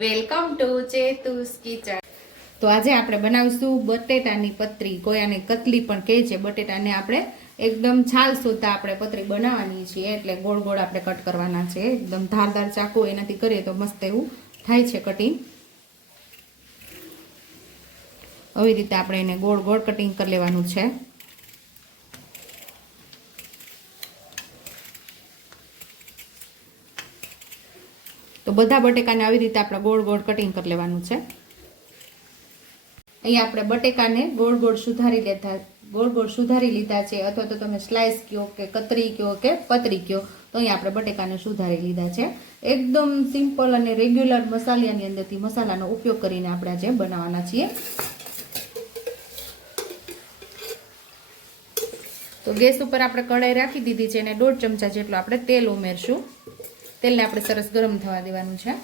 Welcome to ચેતુસ kitchen. તો આજે આપણે બનાવીશું બટેટાની પતરી. કોઈ આને કતલી પણ કહે છે, બટેટાને આપણે એકદમ છાલ સુધા આપણે પતરી બનાવવાની છે એટલે ગોળ ગોળ આપણે કટ કરવાના છે. એકદમ ધારદાર ચાકુ એનાથી કરીએ તો મસ્ત એવું થાય છે કટિંગ આવી રીતે આપણે એને ગોળ ગોળ કટિંગ કરી લેવાનું છે. તો બધા બટેકાને આવી રીતે આપણે ગોળ ગોળ કટિંગ કરી લેવાનું છે. અહીંયા આપણે બટેકાને ગોળ ગોળ સુધારી લેતા, ગોળ ગોળ સુધારી લીધા છે, અથવા તો તમે સ્લાઇસ કયો કે કતરી કયો કે પતરી કયો તો અહીંયા આપણે બટેકાને સુધારી લીધા છે. એકદમ સિમ્પલ અને રેગ્યુલર મસાલાની અંદરથી મસાલાનો ઉપયોગ કરીને આપણે આજે બનાવવાના છીએ. તો ગેસ ઉપર આપણે કઢાઈ રાખી દીધી છે અને દોઢ ચમચા જેટલું આપણે તેલ ઉમેરશું. તેલને આપણે સરસ ગરમ થવા દેવાનું છે.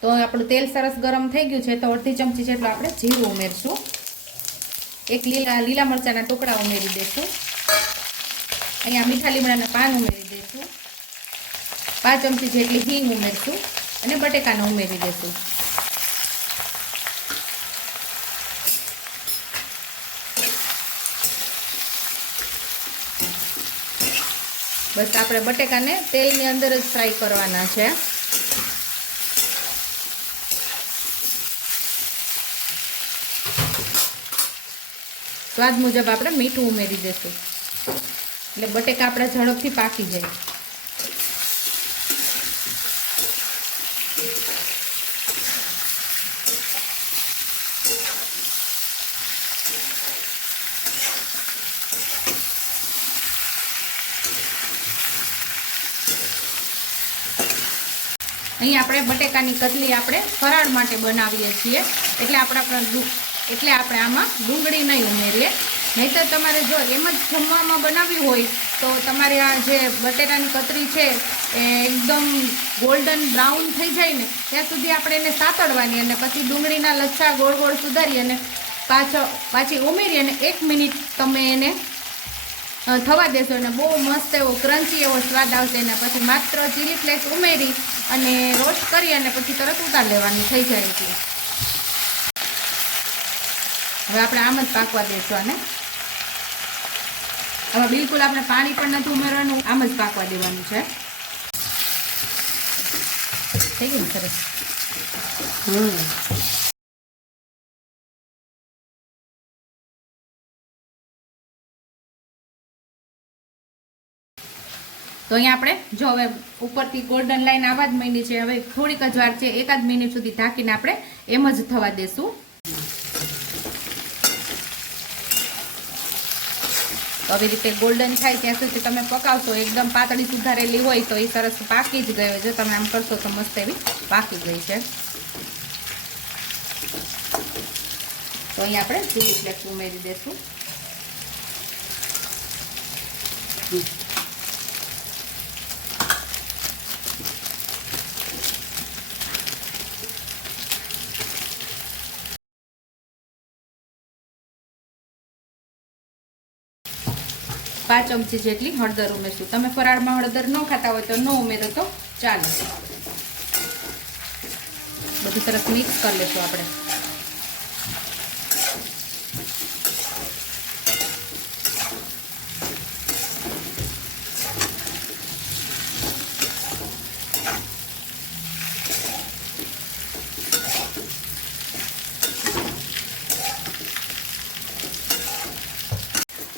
તો આપણું તેલ સરસ ગરમ થઈ ગયું છે, તો અડધી ચમચી જેટલું આપણે જીરું ઉમેરશું. એક લીલા લીલા મરચાંના ટુકડા ઉમેરી દઈશું. અહીંયા મીઠા લીમડાના પાન ઉમેરી દઈશું. પાંચ ચમચી જેટલી હિંગ ઉમેરશું અને બટેકાને ઉમેરી દઈશું. બસ આપણે બટેકાને તેલની અંદર જ ફ્રાય કરવાના છે. સ્વાદ મુજબ આપણે મીઠું ઉમેરી દઈશું એટલે બટેકા આપણા ઝડપથી પાકી જાય. અહીં આપણે બટેકાની કતલી આપણે ફરાળ માટે બનાવીએ છીએ. એટલે આપણા એટલે આપણે આમાં ડુંગળી નહીં ઉમેરીએ. નહીંતર તમારે જો એમ જ જમવામાં બનાવ્યું હોય, તો તમારે આ જે બટેટાની કતરી છે, એ એકદમ ગોલ્ડન બ્રાઉન થઈ જાય ને, ત્યાં સુધી આપણે એને સાતડવાની અને પછી ડુંગળીના લચ્છા ગોળ ગોળ સુધારી અને પાછો પાછી ઉમેરી અને એક મિનિટ તમે એને થવા દેશો અને બહુ મસ્ત એવો ક્રન્ચી એવો સ્વાદ આવશે અને પછી માત્ર ચીલી ફ્લેક્સ ઉમેરી અને રોસ્ટ કરી અને પછી તરત ઉતાર લેવાની, થઈ જાય છે હવે આપણે આમ જ પાકવા દેશું આને. હવે બિલકુલ આપણે પાણી પણ નથી ઉમેરવાનું, આમ જ પાકવા દેવાનું છે. થઈ ગયું સરસ? સરસ તો અહીંયા આપણે, જો હવે ઉપરથી ગોલ્ડન લાઈન આવા જ માંડી છે, હવે થોડીક જ વાર છે, એકાદ મિનિટ સુધી ઢાંકીને આપણે એમ જ થવા દેશું. આવી રીતે ગોલ્ડન થાય ત્યાં સુધી તમે પકાવશો, એકદમ પાતળી સુધારેલી હોય તો એ સરસ પાકી જ ગયો છે તમે આમ કરશો તો મસ્ત એવી પાકી ગઈ છે. તો અહીંયા આપણે ચીલી ફ્લેક્સ ઉમેરી દઈશું પાંચ ચમચી જેટલી હળદર ઉમેરશું. તમે ફરાળમાં હળદર ન ખાતા હોય તો ન ઉમેરો તો ચાલે. બધું સરસ મિક્સ કરી લેશું આપણે.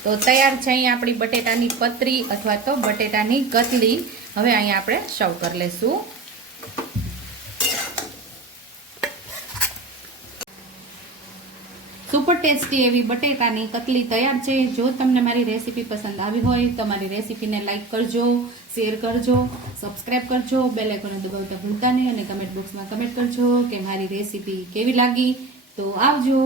તો તૈયાર છે અહીંયા આપણી બટેટાની પતરી અથવા તો બટેટાની કતલી. હવે અહીંયા આપણે સર્વ કરી લઈશું સુપર ટેસ્ટી એવી બટેટાની કતલી તૈયાર છે. જો તમને મારી રેસીપી પસંદ આવી હોય તો મારી રેસીપીને લાઇક કરજો શેર કરજો સબસ્ક્રાઈબ કરજો બેલ આઇકોન દબાવતા ભૂલતા નહીં અને કમેન્ટ બોક્સમાં કમેન્ટ કરજો કે મારી રેસીપી કેવી લાગી. તો આવજો.